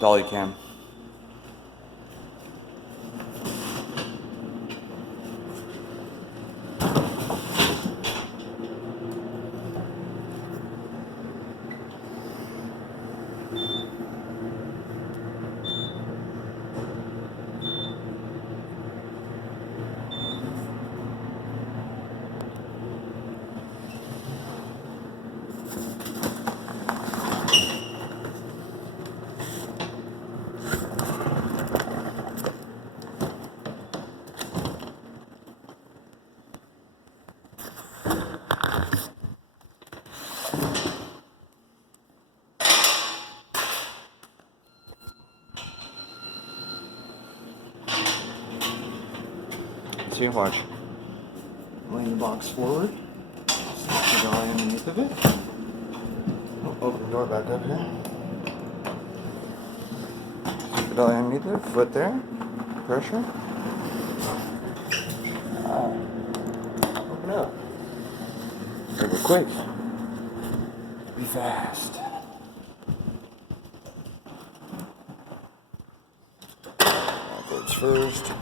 dolly cam. See, watch. Laying the box forward. Slip the dolly underneath of it. Oh, open the door back up here. Slip the dolly underneath it. Foot there. Pressure. Open up. Gotta go quick. Be fast. Backwards first.